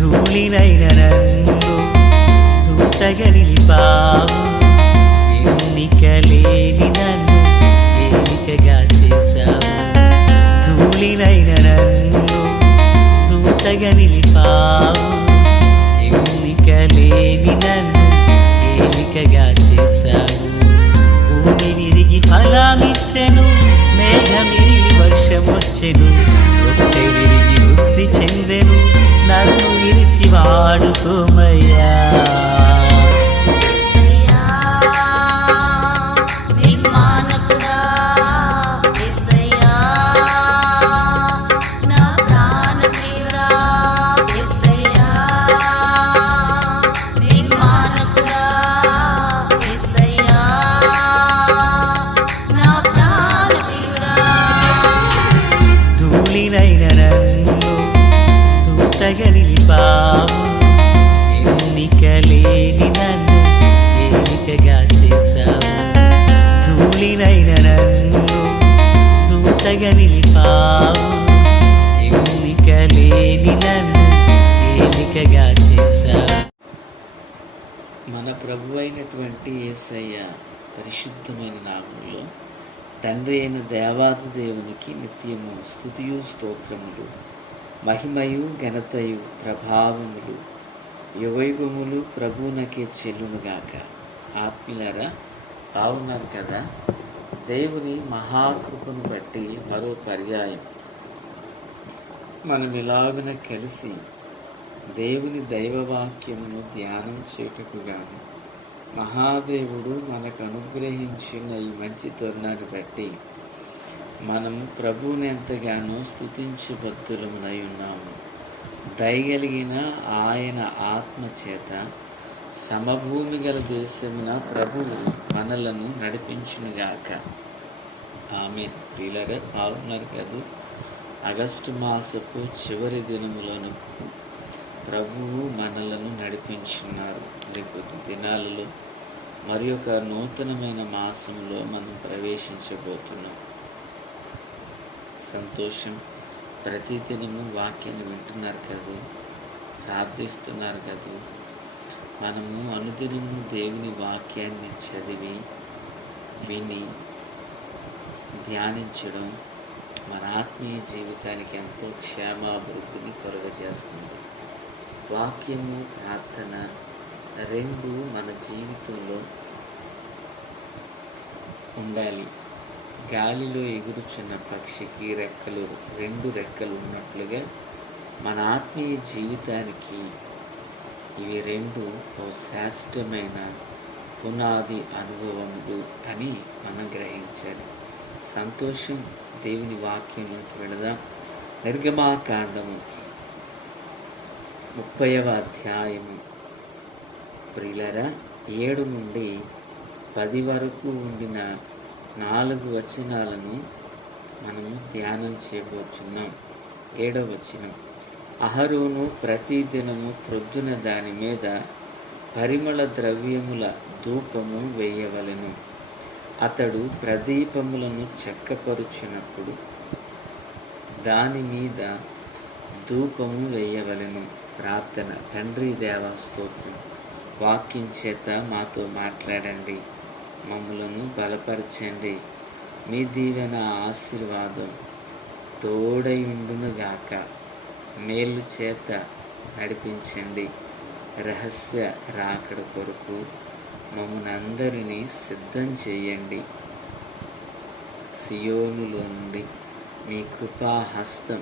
ధూళినైన నన్ను దూతగా నిలిపావు. ఎన్నికలేని నన్ను ఏలికగా చేశావు. ధూళినైన నన్ను దూతగా నిలిపావు. ఎన్నికలేని నన్ను ఏలికగా చేశావు. భూమి విరిగి ఫలమిచ్చెను, మేఘమిరిగి వర్షమొచ్చెను. రొట్టె విరిగి వృద్ధి చెందెను, నన్ను విరిచి వాడుకోమయ్యా. ధూళినైన నన్ను దూతగా నిలిపావు. ఎన్నికలేని నన్ను ఏలికగా చేశావు. ధూళినైన నన్ను దూతగా నిలిపావు. ఎన్నికలేని నన్ను ఏలికగా చేశావు. మన ప్రభు అయినటువంటి యేసయ్య పరిశుద్ధమైన నామములో తండ్రి అయిన దేవాది దేవునికి నిత్యము స్తుతియు స్తోత్రములు, మహిమయు ఘనతయు ప్రభావములు యుగయుగములు ప్రభువునకే చెల్లునుగాక. ఆత్మీయులారా, బాగున్నారు కదా? దేవుని మహాకృపను బట్టి మరో పర్యాయం మనం ఇలాగున కలిసి దేవుని దైవవాక్యమును ధ్యానం చేయుటకుగాను మహాదేవుడు మనకు అనుగ్రహించిన ఈ మంచి తరుణాన్ని బట్టి మనం ప్రభువుని ఎంతగానో స్తుతించబద్దులమునై ఉన్నాము. దయగలిగిన ఆయన ఆత్మ చేత సమభూమి గల దేశమున ప్రభువు మనలను నడిపించునుగాక. ఆమేన్. ప్రియులారా, బాగున్నారు కదా? ఆగస్టు మాసపు చివరి దినములను ప్రభువు మనలను నడిపించున్నారు. కొద్ది దినాలలో మరి ఒక నూతనమైన మాసంలో మనం ప్రవేశించబోతున్నాం. సంతోషం. ప్రతిదినము వాక్యాన్ని వింటున్నారు కదా, ప్రార్థిస్తున్నారు కదా. మనము అనుదినము దేవుని వాక్యాన్ని చదివి విని ధ్యానించడం మన ఆత్మీయ జీవితానికి ఎంతో క్షేమాభివృద్ధిని కలుగజేస్తుంది. వాక్యము, ప్రార్థన రెండు మన జీవితంలో ఉండాలి. గాలిలో ఎగురుచున్న పక్షికి రెండు రెక్కలు ఉన్నట్లుగా మన ఆత్మీయ జీవితానికి ఇవి రెండు ఓ శ్రేష్టమైన పునాది అనుభవములు అని మనం గ్రహించాలి. సంతోషం. దేవుని వాక్యంలోకి వెళదాం. నిర్గమాకాండము 30వ అధ్యాయము ప్రియులారా, 7 నుండి 10 వరకు ఉండిన 4 వచనాలను మనము ధ్యానం చేయబోతున్నాం. 7వ వచనం: అహరోను ప్రతిదినము ప్రొద్దున దాని మీద పరిమళ ద్రవ్యముల ధూపము వేయవలెను. అతడు ప్రదీపములను చెక్కపరుచినప్పుడు దాని మీద ధూపము వేయవలెను. ప్రార్థన. తండ్రి దేవా, స్తోత్రం. వాక్యం చేత మాతో మాట్లాడండి, మమ్ములను బలపరచండి. మీ దీవెన ఆశీర్వాదం తోడైండునుగాక. మేలు చేత నడిపించండి. రహస్య రాకడ కొరకు మమ్మల్నందరినీ సిద్ధం చేయండి. సియోనులో నుండి మీ కృపాహస్తం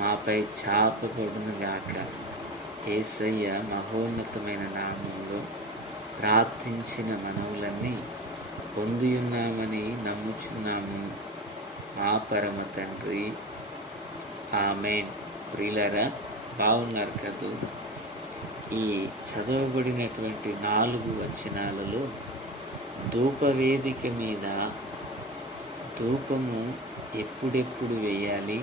మాపై చాపబడునుగాక. యేసయ్య మహోన్నతమైన నామములో ప్రార్థించిన మనవులన్నీ పొందియున్నామని నమ్ముచున్నాము. మా పరమ తండ్రి. ఆమేన్. ప్రియులారా, బాగున్నారు కదూ? ఈ చదవబడినటువంటి 4 వచనాలలో ధూపవేదిక మీద ధూపము ఎప్పుడెప్పుడు వేయాలి,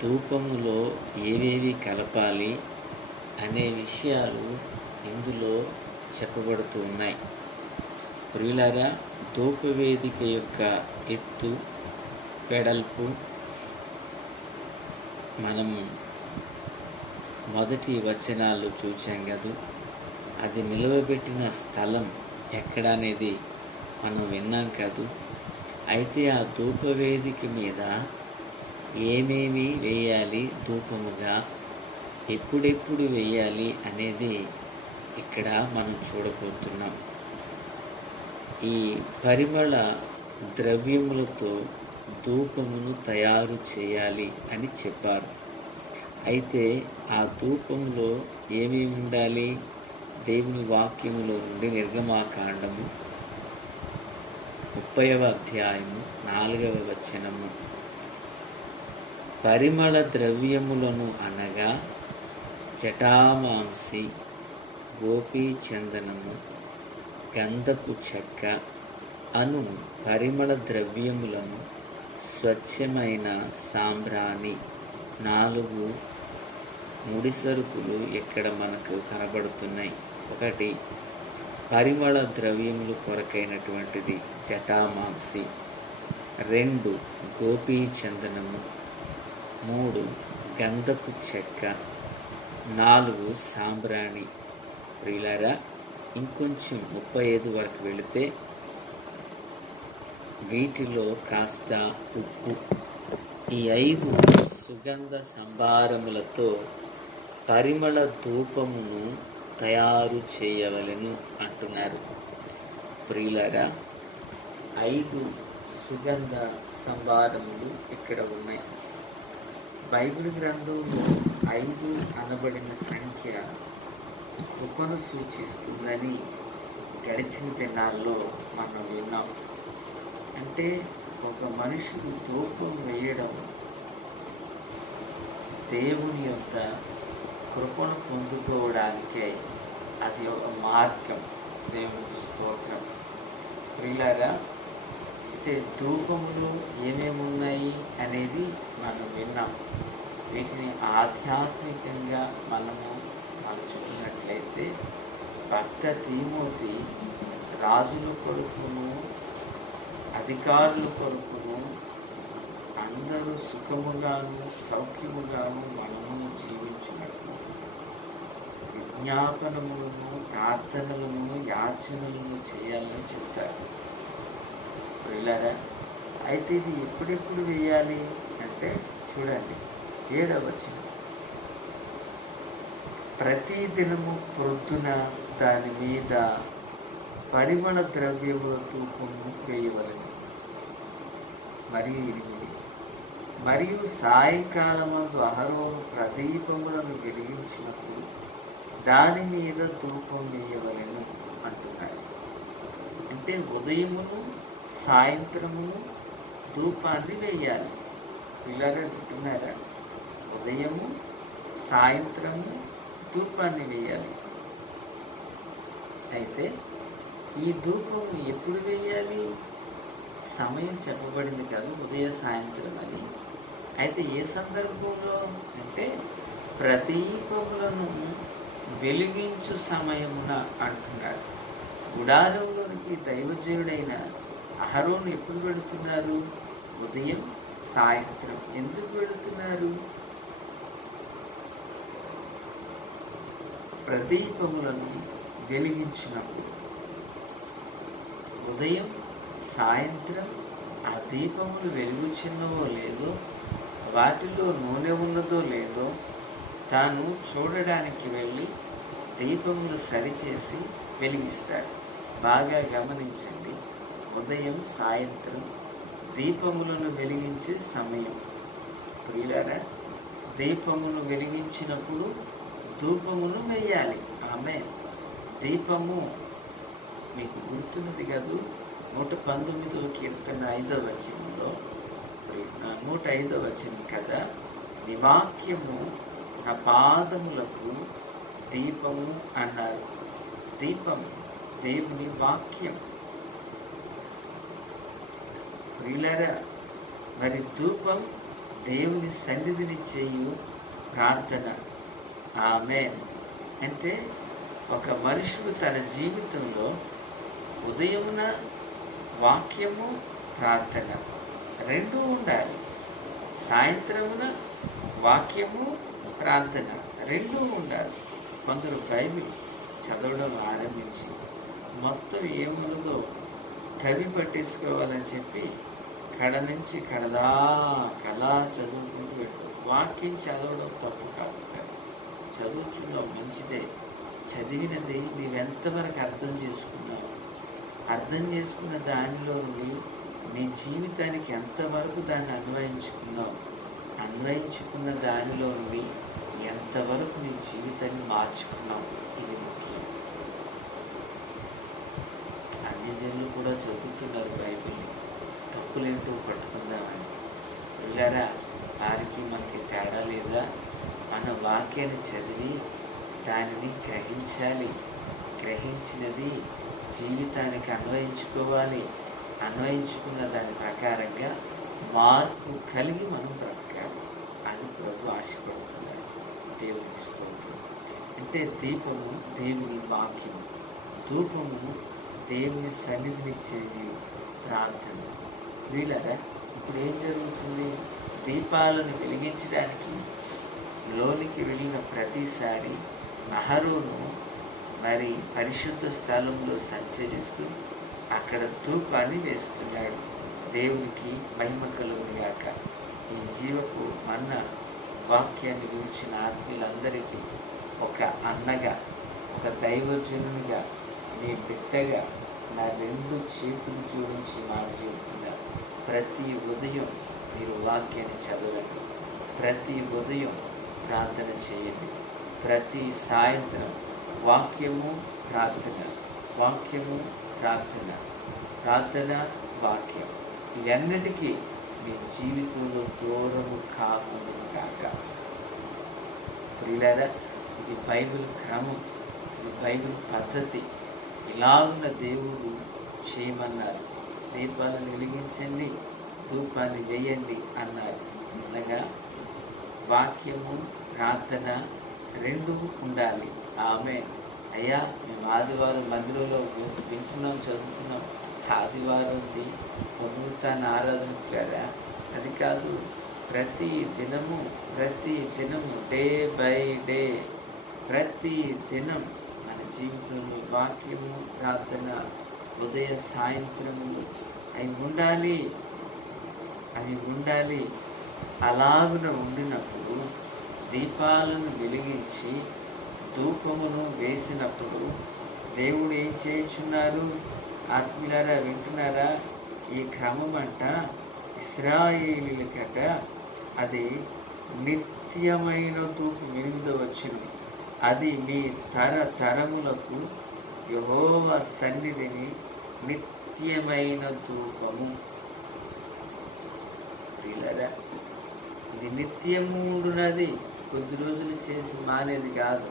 ధూపములో ఏవేవి కలపాలి అనే విషయాలు ఇందులో చెప్పబడుతూ ఉన్నాయి. ప్రియులారా, ధూపవేదిక యొక్క ఎత్తు, వెడల్పు మనం మొదటి వచనాల్లో చూచాం కదా, అది నిలవబెట్టిన స్థలం ఎక్కడ అనేది మనం విన్నాం కాదు. అయితే ఆ ధూపవేదిక మీద ఏమేమి వేయాలి ధూపముగా, ఎప్పుడెప్పుడు వేయాలి అనేది ఇక్కడ మనం చూడబోతున్నాం. ఈ పరిమళ ద్రవ్యములతో ధూపమును తయారు చేయాలి అని చెప్పారు. అయితే ఆ ధూపంలో ఏమేమి ఉండాలి? దేవుని వాక్యములో నుండి నిర్గమాకాండము 30వ అధ్యాయము 4వ వచనము, పరిమళ ద్రవ్యములను అనగా జటామాంసి, గోపీచందనము, గంధపు చెక్క అను పరిమళ ద్రవ్యములను, స్వచ్ఛమైన సాంబ్రాణి, 4 ముడి సరుకులు ఇక్కడ మనకు కనబడుతున్నాయి. 1 పరిమళ ద్రవ్యములు కొరకైనటువంటిది జటామాంసి, 2 గోపీచందనము, 3 గంధపు చెక్క, 4 సాంబ్రాణి. ప్రియులారా, ఇంకొంచెం 35 వరకు వెళితే వీటిలో కాస్త ఉప్పు. ఈ 5 సుగంధ సంభారములతో పరిమళ ధూపమును తయారు చేయవలెను అంటున్నారు. ప్రియులారా, 5 సుగంధ సంభారములు ఇక్కడ ఉన్నాయి. బైబిల్ గ్రంథంలో 5 అనబడిన సంఖ్య కృపను సూచిస్తుందని గడిచిన దినాల్లో మనం విన్నాం. అంటే ఒక మనిషికి ధూపం వేయడం దేవుని యొక్క కృపను పొందుకోవడానికే అది ఒక మార్గం. దేవునికి స్తోత్రం. ప్రియులారా, అయితే ధూపములు ఏమేమి ఉన్నాయి అనేది మనం విన్నాం. వీటిని ఆధ్యాత్మికంగా మనము మలుచుకున్నట్లయితే, భక్త తిమోతి రాజుల కొడుకును, అధికారుల కొడుకును, అందరూ సుఖముగాను సౌఖ్యముగాను మనము జీవించినట్లు విజ్ఞాపనములను, ప్రార్థనలను, యాచనలను చేయాలని చెప్తారు. ప్రియులారా, అయితే ఇది ఎప్పుడెప్పుడు వేయాలి అంటే చూడండి, 7వ వచనం, ప్రతి దినము ప్రొద్దున దాని మీద పరిమళ ద్రవ్యముల ధూపము వేయవలెను. మరియు 8, మరియు సాయంకాలమందు అహరోను ప్రదీపములను వెలిగించినప్పుడు దాని మీద ధూపం వేయవలెను అంటున్నారు. అంటే ఉదయమును సాయంత్రమును ధూపాన్ని వేయాలి. ఇలాగే వింటున్నారా? ఉదయము సాయంత్రము ధూపాన్ని వేయాలి. అయితే ఈ ధూపం ఎప్పుడు వేయాలి? సమయం చెప్పబడింది కాదు, ఉదయ సాయంత్రం అని. అయితే ఏ సందర్భంలో అంటే ప్రదీపములను వెలిగించు సమయమున అంటున్నాడు. గుడారంలోనికి దైవజనుడైన అహరోను ఎప్పుడు వెళుతున్నారు? ఉదయం సాయంత్రం. ఎందుకు వెళుతున్నారు? ప్రదీపములను వెలిగించినప్పుడు ఉదయం సాయంత్రం ఆ దీపములు వెలుగుచున్నవో లేదో, వాటిలో నూనె ఉన్నదో లేదో తాను చూడడానికి వెళ్ళి దీపములు సరిచేసి వెలిగిస్తాడు. బాగా గమనించండి, ఉదయం సాయంత్రం దీపములను వెలిగించే సమయం. ప్రియులారా, దీపమును వెలిగించినప్పుడు ధూపమును వేయాలి. ఆమె దీపము మీకు గుర్తున్నది కాదు, 119వ కీర్తన 5వ వచనంలో, 105వ వచనం కదా, నీ వాక్యము నా పాదములకు దీపము అన్నారు. దీపం దేవుని వాక్యం. ప్రియులారా, మరి ధూపం దేవుని సన్నిధిని చేయు ప్రార్థన. ఆమేన్. అంటే ఒక మనుషుడు తన జీవితంలో ఉదయమున వాక్యము ప్రార్థన 2 ఉండాలి, సాయంత్రమున వాక్యము ప్రార్థన రెండూ ఉండాలి. కొందరు బైబిల్ చదవడం ఆరంభించి మొత్తం ఏమున్నదో కవి పట్టేసుకోవాలని చెప్పి కడ నుంచి కళా చదువుకుంటూ పెట్టు. వాక్యం చదవడం తప్పు కాదు, చదువుతున్నావు మంచిదే. చదివినది నీవెంతవరకు అర్థం చేసుకున్నావు, అర్థం చేసుకున్న దానిలో నుండి నీ జీవితానికి ఎంతవరకు దాన్ని అన్వయించుకున్న దానిలో నుండి ఎంతవరకు నీ జీవితాన్ని మార్చుకున్నావు, ఇది ముఖ్యం. అన్ని జనులు కూడా చదువుతున్నారు బైబిల్, తప్పులేంటో పట్టుకుందామని. పిల్లరా, వారికి మనకి తేడా లేదా? మన వాక్యాన్ని చదివి దానిని గ్రహించాలి, గ్రహించినది జీవితానికి అన్వయించుకోవాలి, అన్వయించుకున్న దాని ప్రకారంగా మార్పు కలిగి మనం బ్రతకాలి అని ప్రభు ఆశపడుతున్నాడు. దేవునికి స్తోత్రం. అంటే దీపము దేవుని వాక్యము, ధూపము దేవుని సన్నిధినిచ్చేది ప్రార్థన. వీళ్ళరా ఇప్పుడు ఏం జరుగుతుంది? దీపాలను వెలిగించడానికి లోనికి వెళ్ళిన ప్రతిసారి అహరోను మరి పరిశుద్ధ స్థలంలో సంచరిస్తూ అక్కడ ధూపాన్ని వేస్తున్నాడు. దేవునికి మహిమ కలుగుగాక. ఈ జీవపు మన్న వాక్యాన్ని గురించిన ఆత్మీయులందరికీ ఒక అన్నగా, ఒక దైవజనునిగా, మీ బిడ్డగా నా 2 చేతులు జోడించి మాట చెబుతున్నారు. ప్రతి ఉదయం మీరు వాక్యాన్ని చదవండి, ప్రతి ఉదయం ప్రార్థన చేయండి, ప్రతి సాయంత్రం వాక్యము ప్రార్థన, వాక్యము ప్రార్థన, ప్రార్థన వాక్యం, ఇవన్నిటికీ మీ జీవితంలో దూరము కాక. ప్రియులారా, ఇది బైబిల్ క్రమం, ఇది బైబిల్ పద్ధతి. ఇలాగున్న దేవుడు చేయమన్నారు. దీపాలను వెలిగించండి, ధూపాన్ని వేయండి అన్నారు. అనగా వాక్యము ప్రార్థన 2 ఉండాలి. ఆమె అయ్యా మేము ఆదివారం మందిరంలో వింటున్నాం, చదువుతున్నాం, ఆదివారంది పునరుత్థాన ఆరాధనకు కదా, అది కాదు. ప్రతి దినము డే బై డే, ప్రతి దినం మన జీవితంలో వాక్యము ప్రార్థన ఉదయ సాయంత్రములు అవి ఉండాలి. అలాగున ఉండినప్పుడు దీపాలను వెలిగించి ధూపమును వేసినప్పుడు దేవుడు ఏం చేయుచున్నారు? ఆత్మీయులారా వింటున్నారా? ఈ క్రమం అంట ఇశ్రాయేలీయులకట అది నిత్యమైన ధూపం. 8వ వచనం, అది మీ తరములకు యెహోవా సన్నిధిని నిత్యమైన ధూపము. పిల్లరా, ఇది నిత్యము ఉండునది, కొద్ది రోజులు చేసి మానేది కాదు.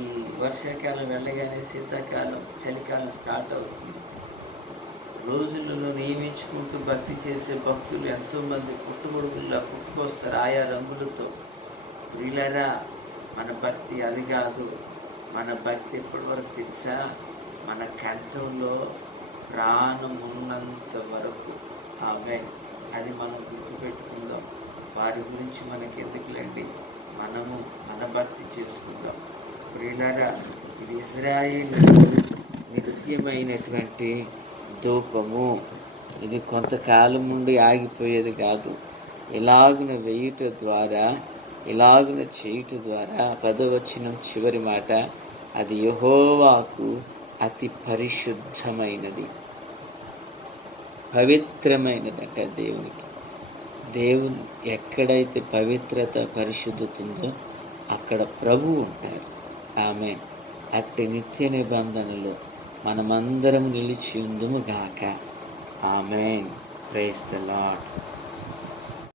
ఈ వర్షాకాలం వెళ్ళగానే శీతాకాలం, చలికాలం స్టార్ట్ అవుతుంది. రోజులలో నియమించుకుంటూ భక్తి చేసే భక్తులు ఎంతోమంది పుట్టుకొడుకుల్లా పుట్టుకొస్తారు ఆయా రంగులతో. వీళ్ళరా, మన భక్తి అది కాదు. మన భక్తి ఎప్పటి వరకు తెలుసా? మన కంఠంలో ప్రాణం ఉన్నంత వరకు. అది మనం గుర్తుపెట్టుకుందాం. వారి గురించి మనకి ఎందుకులేండి, మనము మన భక్తి చేసుకుందాం. ప్రియులారా, ఇది ఇశ్రాయేలు నిత్యమైనటువంటి ధూపము. ఇది కొంతకాలం నుండి ఆగిపోయేది కాదు. ఇలాగున వేయుట ద్వారా, ఇలాగున చేయుట ద్వారా 10వ వచనం చివరి మాట, అది యెహోవాకు అతి పరిశుద్ధమైనది, పవిత్రమైనదంట దేవునికి. దేవుని ఎక్కడైతే పవిత్రత పరిశుద్ధత ఉందో అక్కడ ప్రభువు ఉంటారు. ఆమె అట్టి నిత్య నిబంధనలో మనమందరం నిలిచి ఉందుము గాక. ఆమేన్. Praise the lord.